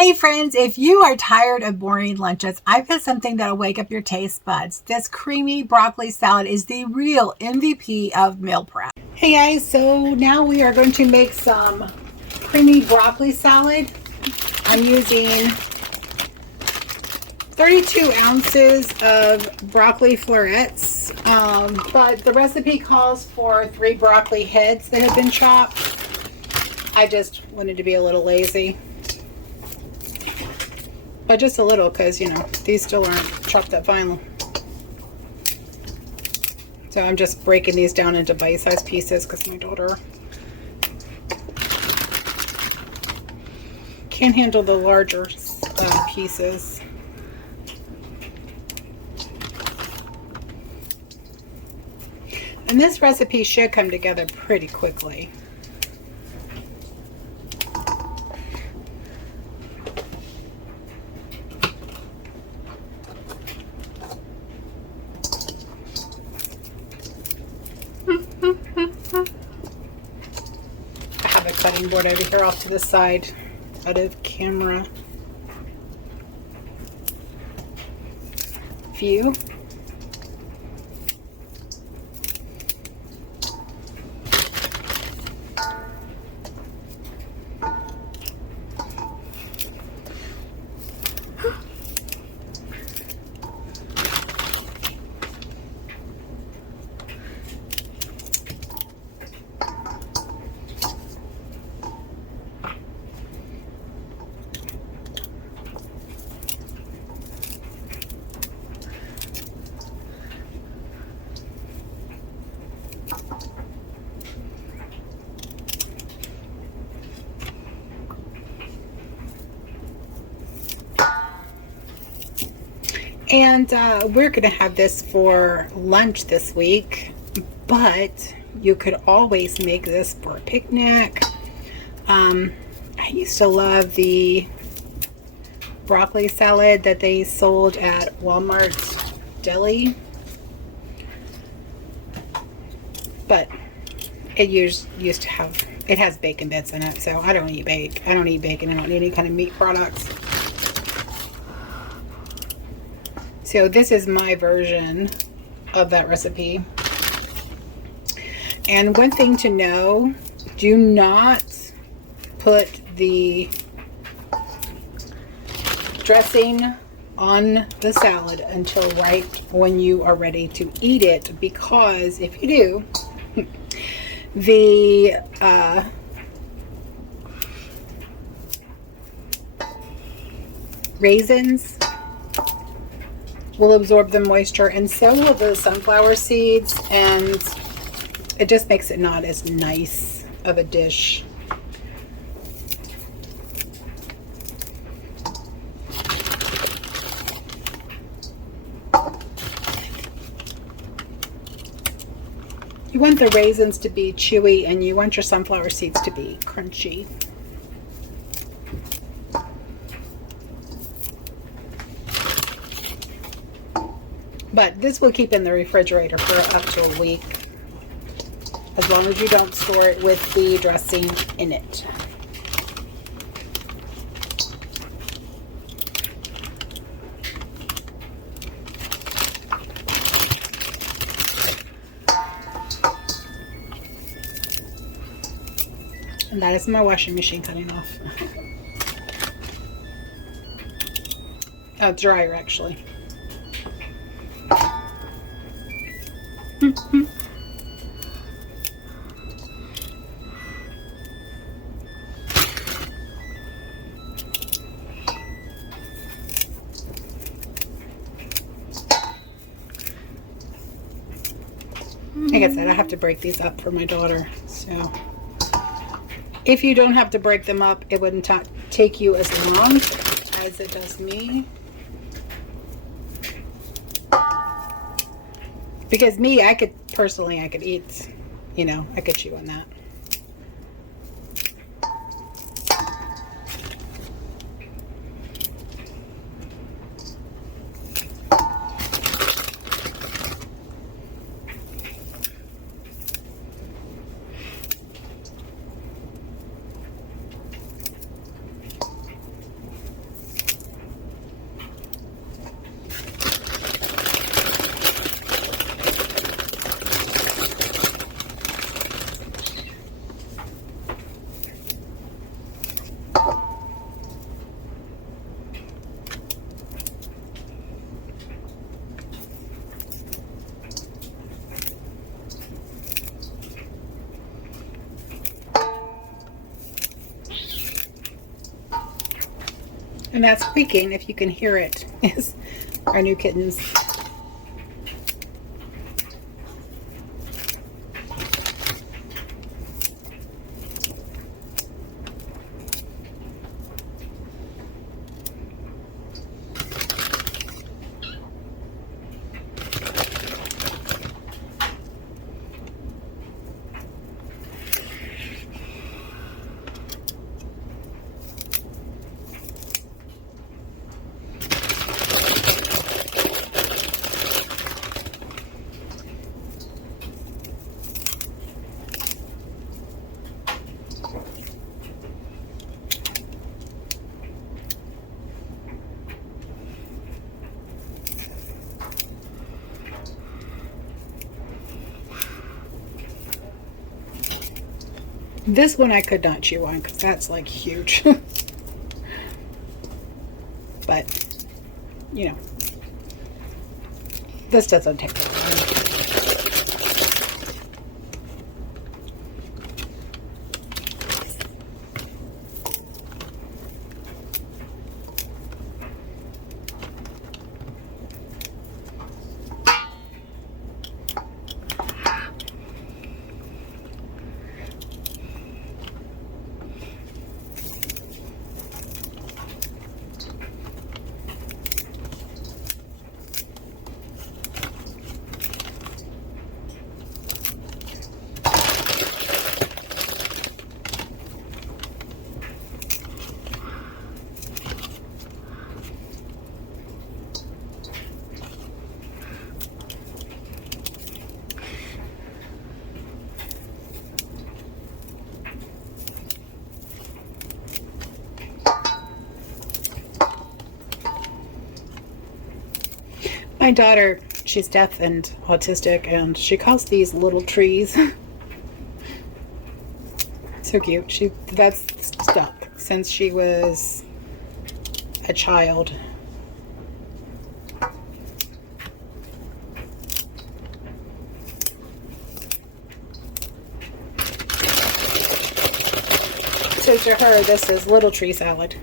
Hey friends, if you are tired of boring lunches, I've got something that'll wake up your taste buds. This creamy broccoli salad is the real MVP of meal prep. Hey guys, so now we are going to make some creamy broccoli salad. I'm using 32 ounces of broccoli florets, but the recipe calls for 3 broccoli heads that have been chopped. I just wanted to be a little lazy. But just a little, because, you know, these still aren't chopped up finely. So I'm just breaking these down into bite-sized pieces because my daughter can't handle the larger pieces. And this recipe should come together pretty quickly. Cutting board over here off to the side, out of camera view. And we're going to have this for lunch this week, but you could always make this for a picnic. I used to love the broccoli salad that they sold at Walmart Deli, but it used to have, it has bacon bits in it, so I don't eat bacon. I don't eat any kind of meat products. So this is my version of that recipe. And one thing to know, do not put the dressing on the salad until right when you are ready to eat it, because if you do, the raisins will absorb the moisture, and so will the sunflower seeds, and it just makes it not as nice of a dish. You want the raisins to be chewy, and you want your sunflower seeds to be crunchy. But this will keep in the refrigerator for up to a week, as long as you don't store it with the dressing in it. And that is my washing machine cutting off. Oh, dryer actually. Like I said, I have to break these up for my daughter. So if you don't have to break them up, it wouldn't take you as long as it does me. Because me, I could eat, you know, I could chew on that. And that squeaking, if you can hear it, is our new kittens. This one I could not chew on because that's like huge. But, you know, this doesn't take that long. My daughter, she's deaf and autistic, and she calls these little trees. So cute. That's stuck since she was a child. So to her, this is little tree salad.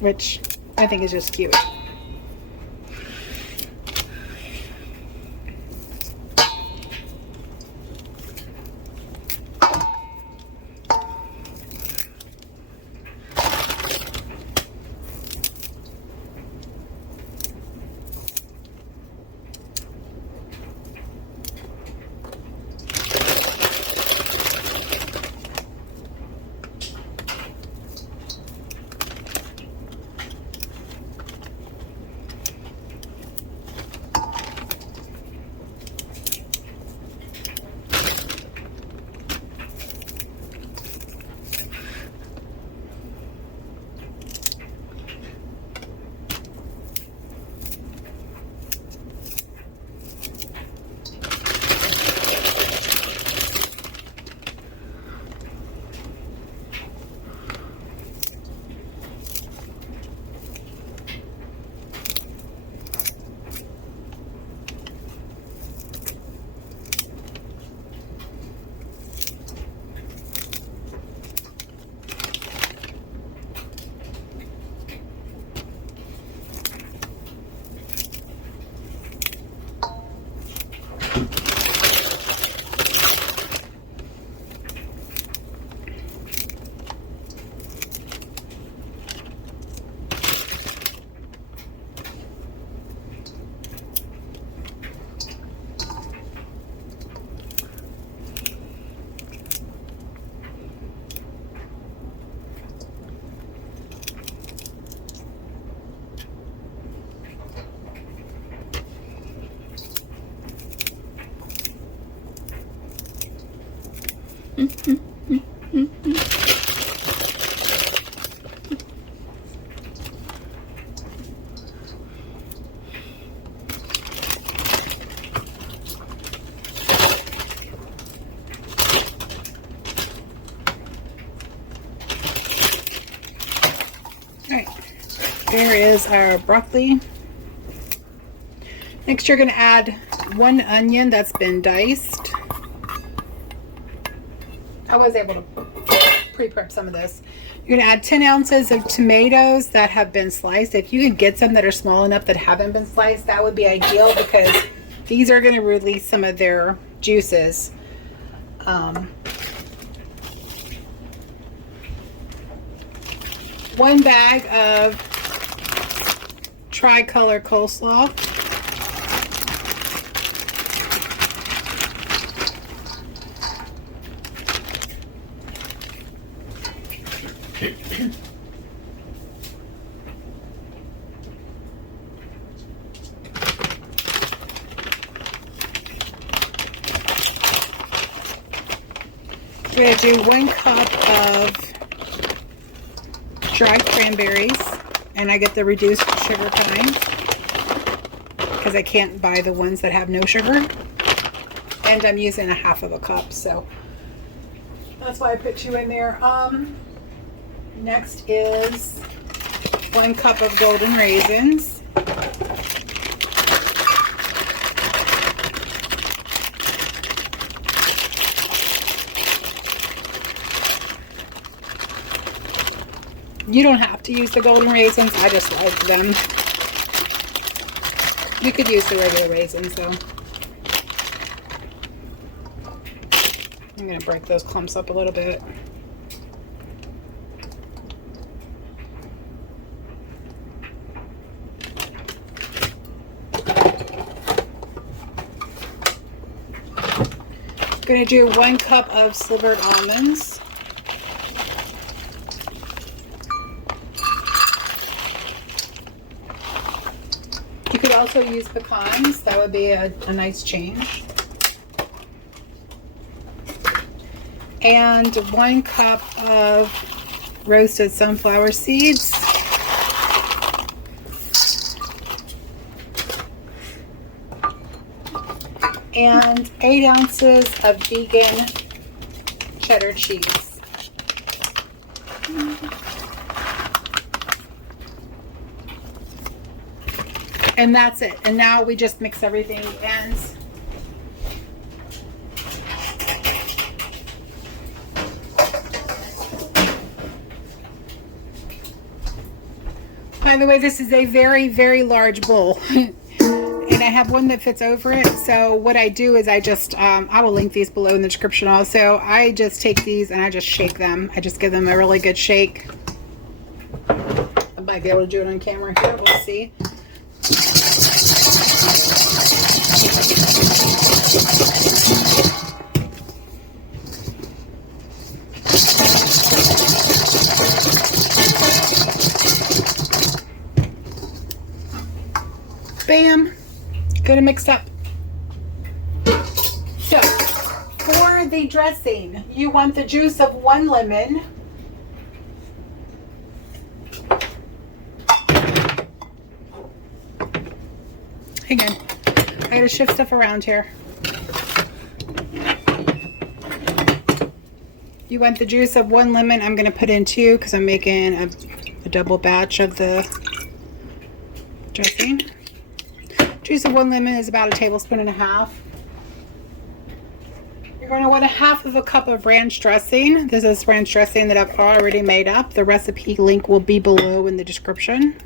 Which I think is just cute. Alright, there is our broccoli. Next you're going to add 1 onion that's been diced. I was able to pre-prep some of this. You're gonna add 10 ounces of tomatoes that have been sliced. If you can get some that are small enough that haven't been sliced, that would be ideal, because these are gonna release some of their juices. 1 bag of tricolor coleslaw. We're going to do 1 cup of dried cranberries, and I get the reduced sugar kind because I can't buy the ones that have no sugar, and I'm using a half of a cup, so that's why I put 2 in there. Next is 1 cup of golden raisins. You don't have to use the golden raisins, I just like them. You could use the regular raisins though. I'm going to break those clumps up a little bit. I'm going to do 1 cup of slivered almonds. You could also use pecans. That would be a nice change. And 1 cup of roasted sunflower seeds. And 8 ounces of vegan cheddar cheese. And that's it. And now we just mix everything in. By the way, this is a very, very large bowl. And I have one that fits over it. So what I do is I just, I will link these below in the description also. I just take these and I just shake them. I just give them a really good shake. I might be able to do it on camera here. We'll see. Bam. Good and mixed up. So, for the dressing, you want the juice of 1 lemon. Hang on. I gotta shift stuff around here. You want the juice of 1 lemon. I'm gonna put in 2 because I'm making a double batch of the dressing. Juice of 1 lemon is about 1.5 tablespoons. You're going to want 1/2 cup of ranch dressing. This is ranch dressing that I've already made up. The recipe link will be below in the description.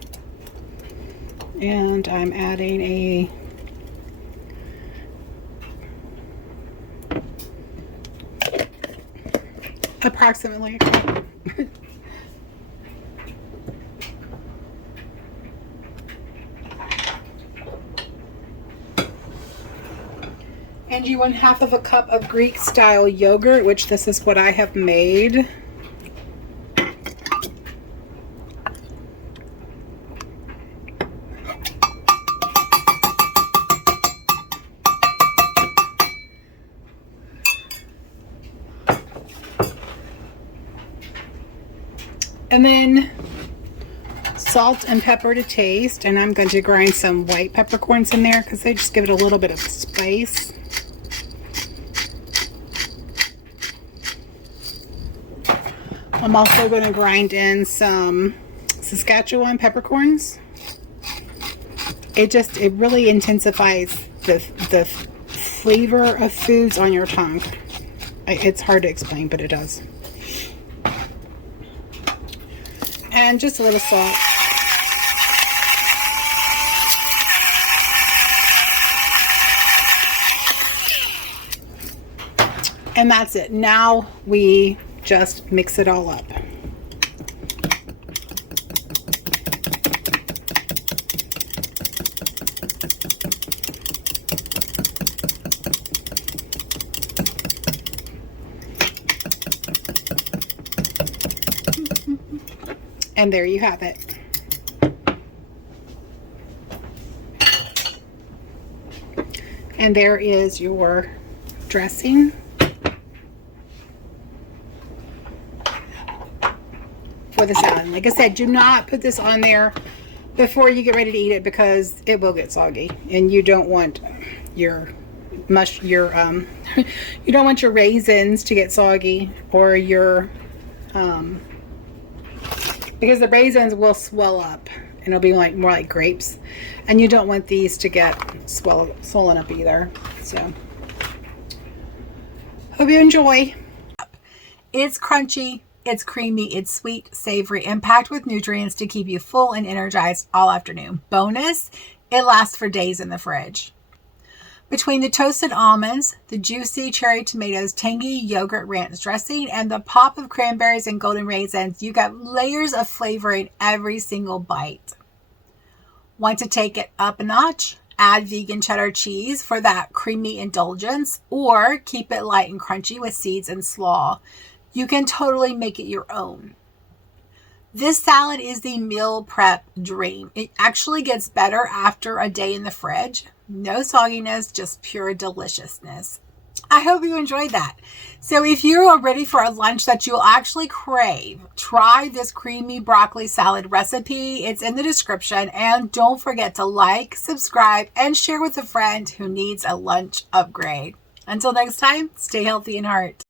And I'm adding approximately a cup. And you want 1/2 cup of Greek style yogurt, which this is what I have made. And then salt and pepper to taste, and I'm going to grind some white peppercorns in there because they just give it a little bit of spice. I'm also going to grind in some Saskatchewan peppercorns. It really intensifies the flavor of foods on your tongue. It's hard to explain, but it does. and just a little salt. And that's it. Now we just mix it all up. And there you have it. And there is your dressing for the salad. Like I said, do not put this on there before you get ready to eat it, because it will get soggy, and you don't want your you don't want your raisins to get soggy, or your because the raisins will swell up and it'll be like more like grapes, and you don't want these to get swollen up either. So hope you enjoy. It's crunchy, it's creamy, it's sweet, savory, and packed with nutrients to keep you full and energized all afternoon. Bonus, it lasts for days in the fridge. Between the toasted almonds, the juicy cherry tomatoes, tangy yogurt ranch dressing, and the pop of cranberries and golden raisins, you got layers of flavor in every single bite. Want to take it up a notch? Add vegan cheddar cheese for that creamy indulgence, or keep it light and crunchy with seeds and slaw. You can totally make it your own. This salad is the meal prep dream. It actually gets better after a day in the fridge. No sogginess, just pure deliciousness. I hope you enjoyed that. So if you are ready for a lunch that you'll actually crave, try this creamy broccoli salad recipe. It's in the description. And don't forget to like, subscribe, and share with a friend who needs a lunch upgrade. Until next time, stay healthy in heart.